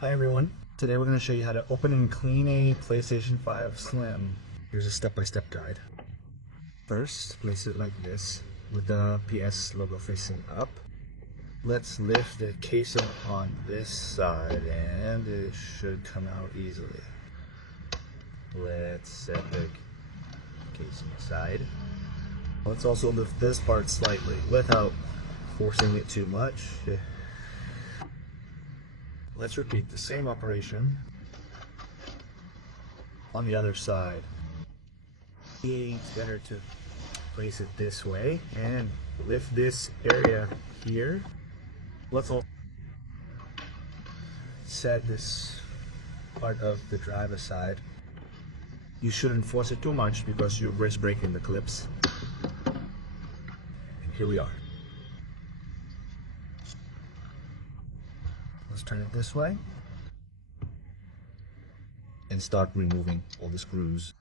Hi everyone, today we're going to show you how to open and clean a PlayStation 5 Slim. Here's a step-by-step guide. First, place it like this, with the PS logo facing up. Let's lift the casing on this side and it should come out easily. Let's set the casing aside. Let's also lift this part slightly without forcing it too much. Let's repeat the same operation on the other side. It's better to place it this way and lift this area here. Let's all set this part of the drive aside. You shouldn't force it too much because you risk breaking the clips. And here we are. Let's turn it this way and start removing all the screws.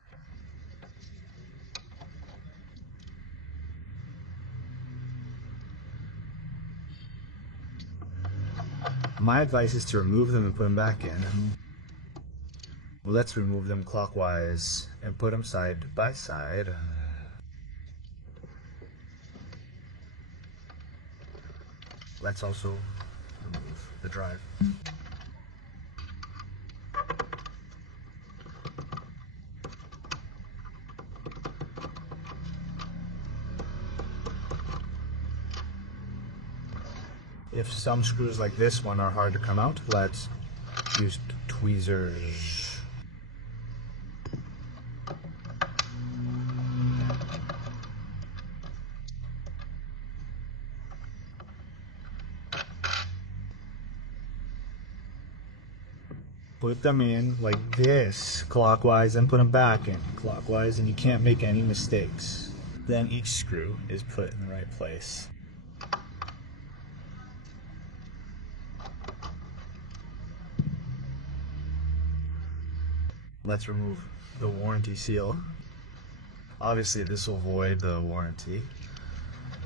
My advice is to remove them and put them back in. Let's remove them clockwise and put them side by side. Let's also remove the drive. If some screws like this one are hard to come out, let's use tweezers. Put them in like this, clockwise, and put them back in clockwise, and you can't make any mistakes. Then each screw is put in the right place. Let's remove the warranty seal. Obviously this will void the warranty,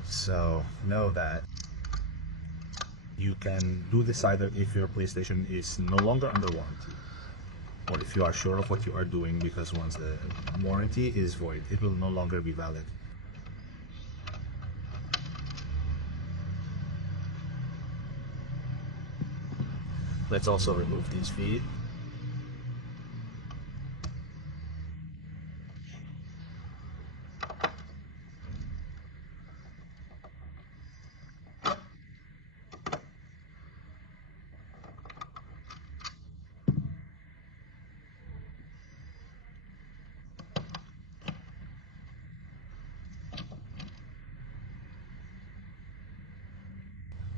so know that. You can do this either if your PlayStation is no longer under warranty, or if you are sure of what you are doing, because once the warranty is void, it will no longer be valid. Let's also remove these feet.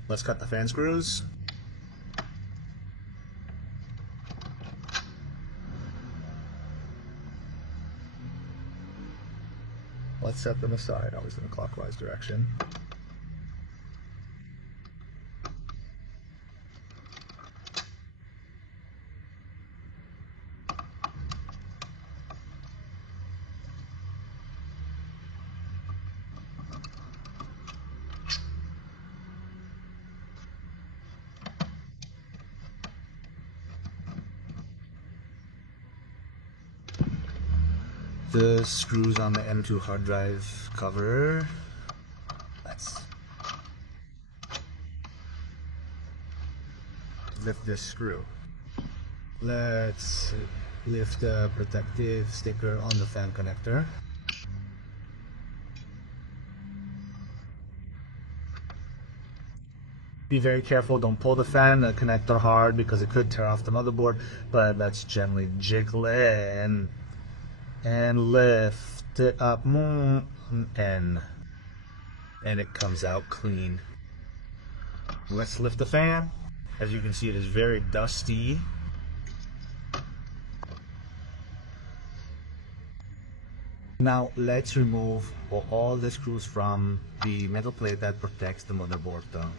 Let's cut the fan screws. Let's set them aside, always in a clockwise direction. The screws on the M2 hard drive cover. Let's lift this screw. Let's lift the protective sticker on the fan connector. Be very careful, don't pull the fan connector hard because it could tear off the motherboard, but let's gently jiggle it and lift it up and it comes out clean. Let's lift the fan. As you can see, it is very dusty. Now let's remove all the screws from the metal plate that protects the motherboard though.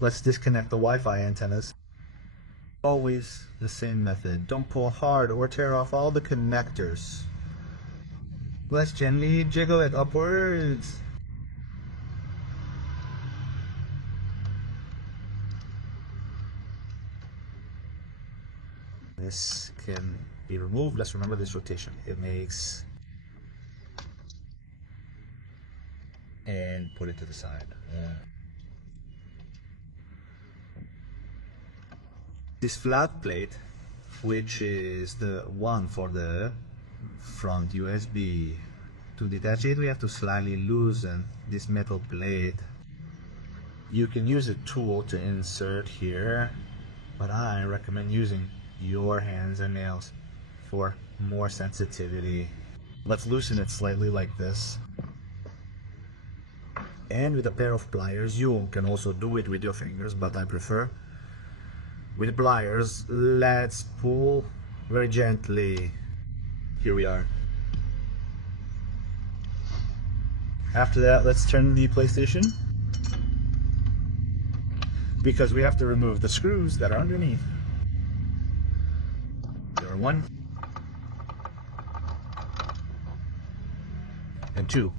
Let's disconnect the Wi-Fi antennas. Always the same method. Don't pull hard or tear off all the connectors. Let's gently jiggle it upwards. This can be removed. Let's remember this rotation. It makes... and put it to the side. This flat plate, which is the one for the front USB, to detach it we have to slightly loosen this metal plate. You can use a tool to insert here, but I recommend using your hands and nails for more sensitivity. Let's loosen it slightly like this. And with a pair of pliers, you can also do it with your fingers, but I prefer with pliers. Let's pull very gently. Here we are. After that, let's turn the PlayStation, because we have to remove the screws that are underneath. There are 1 and 2.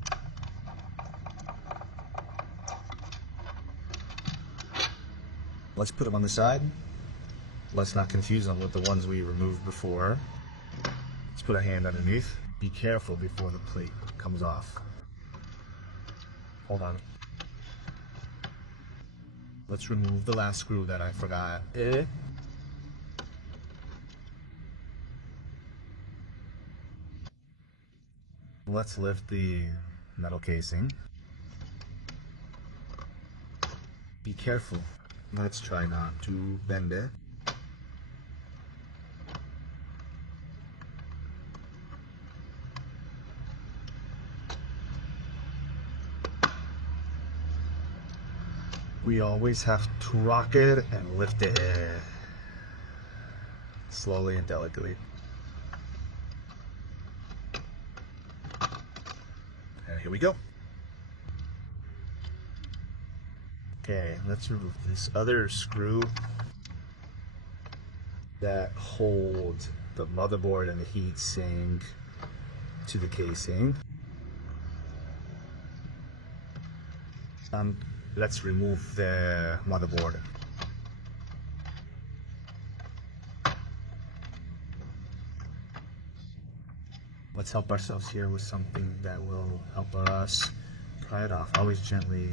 Let's put them on the side. Let's not confuse them with the ones we removed before. Let's put a hand underneath. Be careful before the plate comes off. Hold on. Let's remove the last screw that I forgot. Let's lift the metal casing. Be careful. Let's try not to bend it. We always have to rock it and lift it slowly and delicately. And here we go. Okay, let's remove this other screw that holds the motherboard and the heatsink to the casing. Let's remove the motherboard. Let's help ourselves here with something that will help us pry it off. Always gently.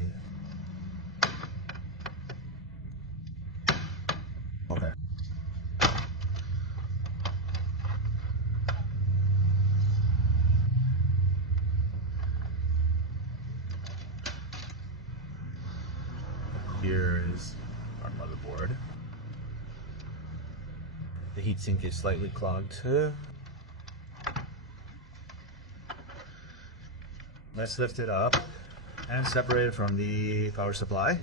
Okay. Here is our motherboard. The heatsink is slightly clogged too. Let's lift it up and separate it from the power supply.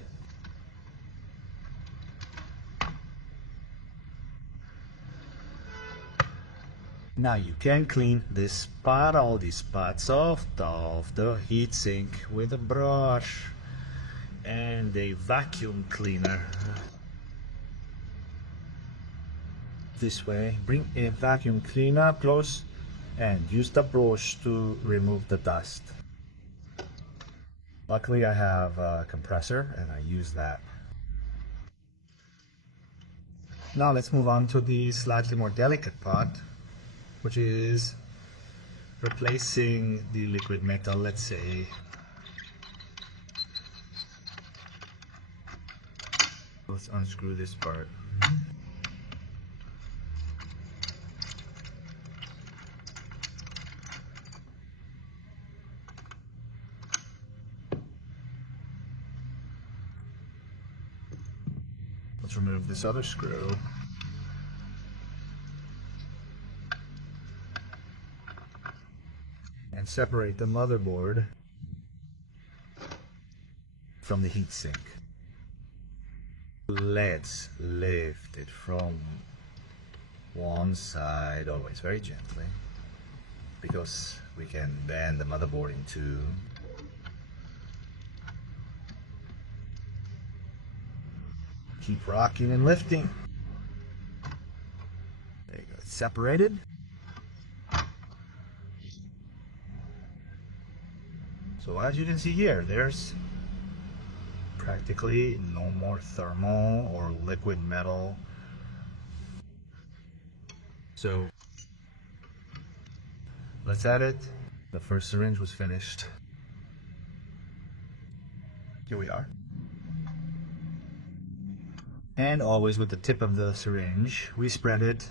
Now you can clean all these spots off of the heatsink with a brush and a vacuum cleaner. This way, bring a vacuum cleaner close and use the brush to remove the dust. Luckily I have a compressor and I use that. Now let's move on to the slightly more delicate part, which is replacing the liquid metal. Let's say let's unscrew this part. Let's remove this other screw. And separate the motherboard from the heatsink. Let's lift it from one side, always very gently, because we can bend the motherboard in two. Keep rocking and lifting. There you go. It's separated. So as you can see here, there's practically no more thermal or liquid metal. So let's add it. The first syringe was finished. Here we are. And always with the tip of the syringe, we spread it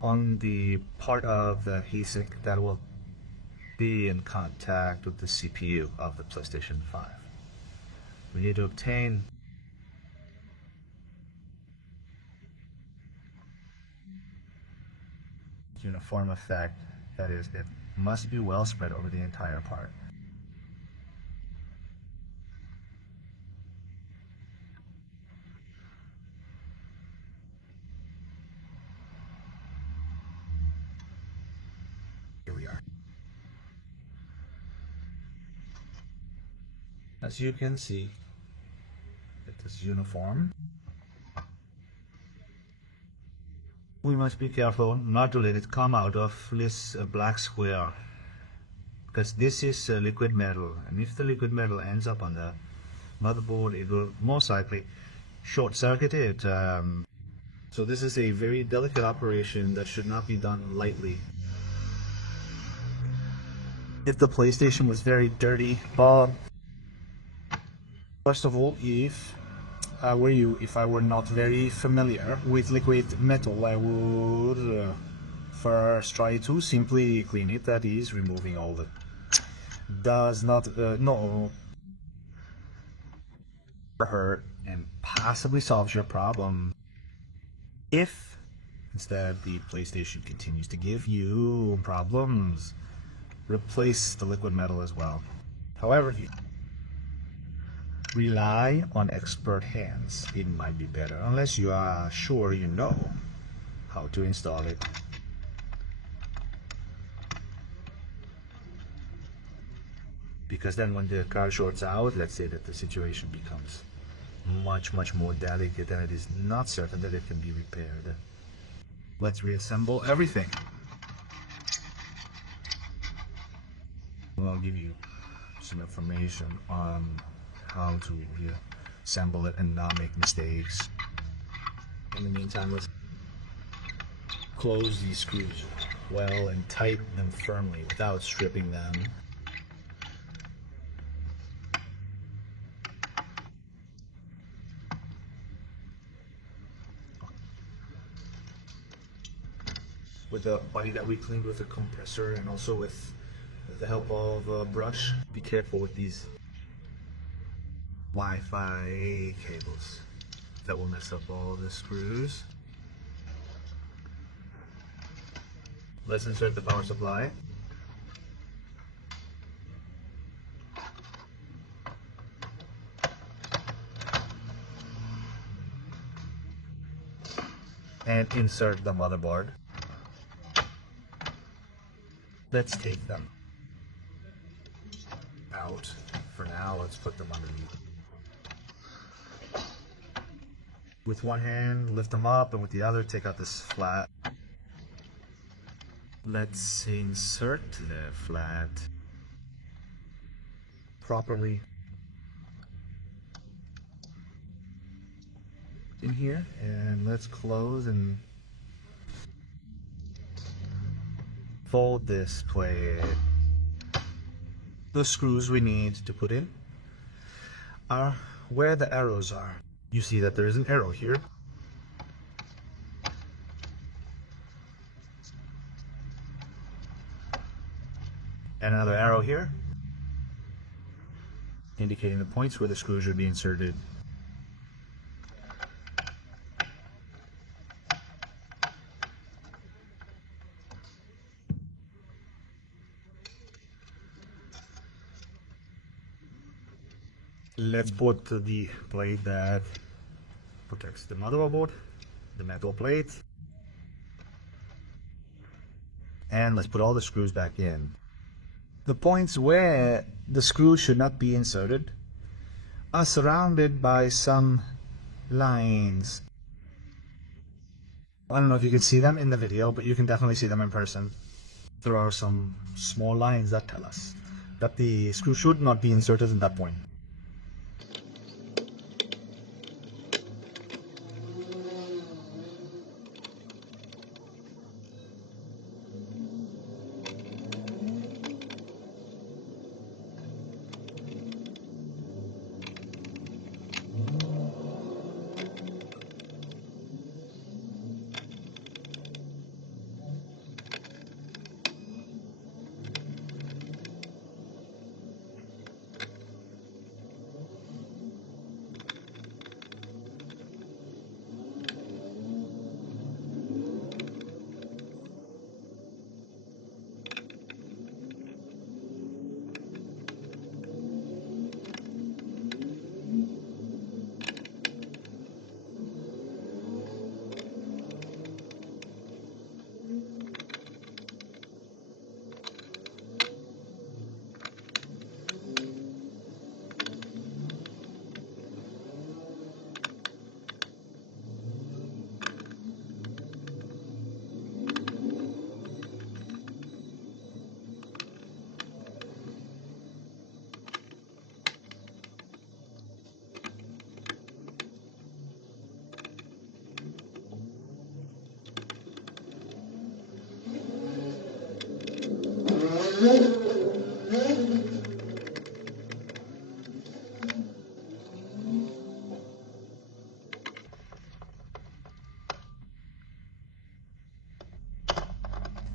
on the part of the heatsink that will be in contact with the CPU of the PlayStation 5. We need to obtain uniform effect, that is, it must be well spread over the entire part. Here we are. As you can see, it is uniform. We must be careful not to let it come out of this black square, because this is liquid metal, and if the liquid metal ends up on the motherboard, it will most likely short circuit it. So this is a very delicate operation that should not be done lightly. If the PlayStation was very dirty, Bob, first of all, if I were not very familiar with liquid metal, I would first try to simply clean it. That is, removing all the hurt and possibly solves your problem. If instead the PlayStation continues to give you problems, replace the liquid metal as well. However, if you rely on expert hands, it might be better, unless you are sure you know how to install it. Because then when the card shorts out, let's say that the situation becomes much more delicate and it is not certain that it can be repaired. Let's reassemble everything. I'll give you some information on how to reassemble it and not make mistakes. In the meantime, let's close these screws well and tighten them firmly without stripping them. With the body that we cleaned with a compressor and also with the help of a brush. Be careful with these Wi-Fi cables that will mess up all the screws. Let's insert the power supply. And insert the motherboard. Let's take them out. For now, let's put them underneath. With one hand, lift them up, and with the other, take out this flat. Let's insert the flat properly in here, and let's close and fold this plate. The screws we need to put in are where the arrows are. You see that there is an arrow here. And another arrow here, indicating the points where the screws should be inserted. Let's put the plate that protects the motherboard, the metal plate, and let's put all the screws back in. The points where the screws should not be inserted are surrounded by some lines. I don't know if you can see them in the video, but you can definitely see them in person. There are some small lines that tell us that the screw should not be inserted at that point.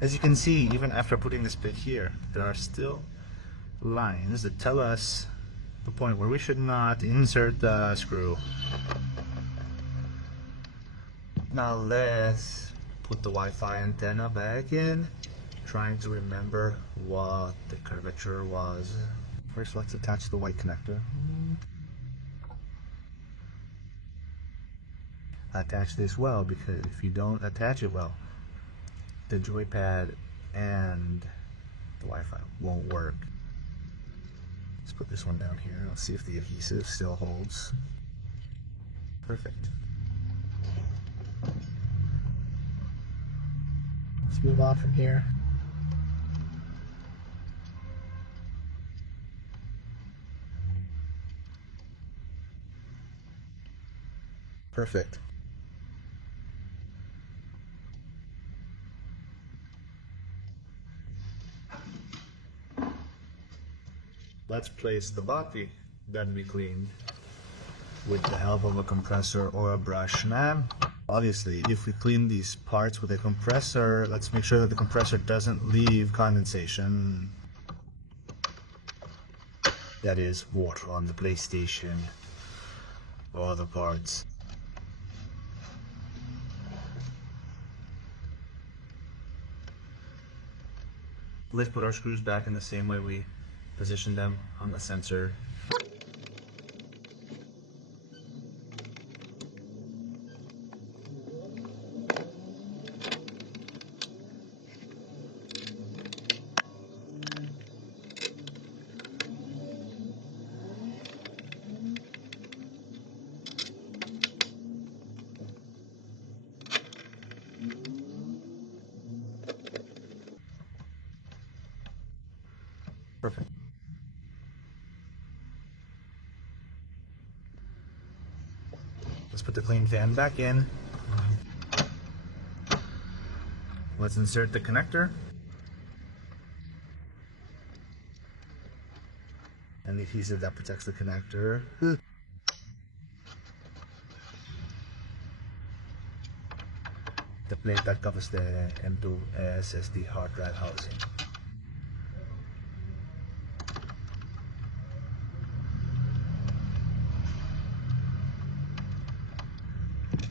As you can see, even after putting this bit here, there are still lines that tell us the point where we should not insert the screw. Now let's put the Wi-Fi antenna back in, trying to remember what the curvature was. First, let's attach the white connector. Attach this well, because if you don't attach it well, the joypad and the Wi-Fi won't work. Let's put this one down here. Let's see if the adhesive still holds. Perfect. Let's move on from here. Perfect. Let's place the body that we cleaned with the help of a compressor or a brush. Now, obviously, if we clean these parts with a compressor, let's make sure that the compressor doesn't leave condensation. That is, water on the PlayStation or other parts. Let's put our screws back in the same way we position them on the sensor. Perfect. Let's put the clean fan back in. Let's insert the connector and the adhesive that protects the connector. The plate that covers the M2 SSD hard drive housing.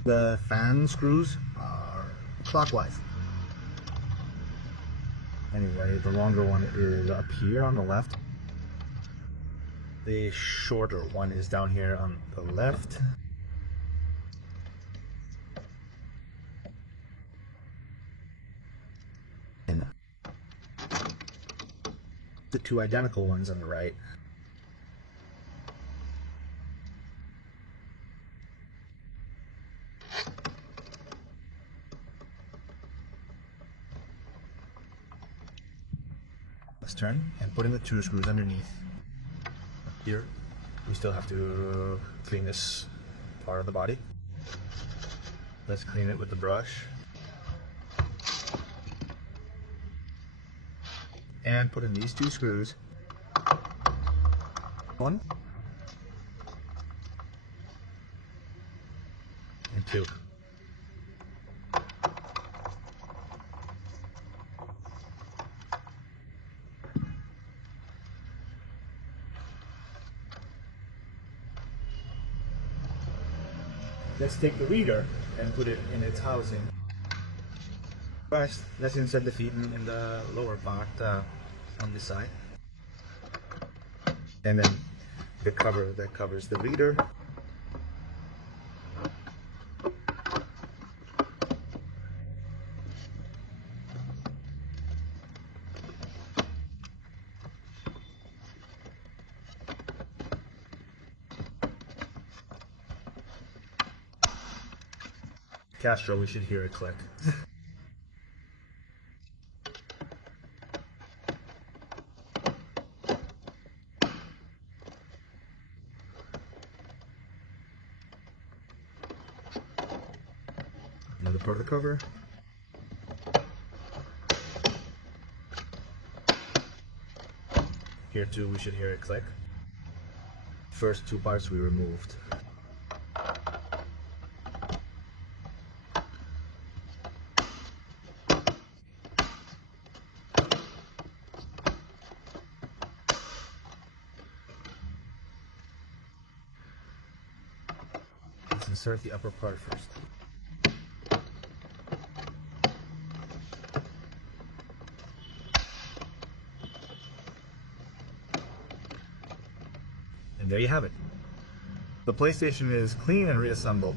The fan screws are clockwise. Anyway, the longer one is up here on the left. The shorter one is down here on the left. And the two identical ones on the right. Let's turn and put in the 2 screws underneath. Here, we still have to clean this part of the body. Let's clean it with the brush. And put in these 2 screws. 1 and 2. Let's take the reader and put it in its housing. First, let's insert the feet in the lower part on this side. And then the cover that covers the reader. Castro, we should hear a click. Another part of the cover. Here too, we should hear it click. First 2 parts we removed. Let's insert the upper part first. And there you have it. The PlayStation is clean and reassembled.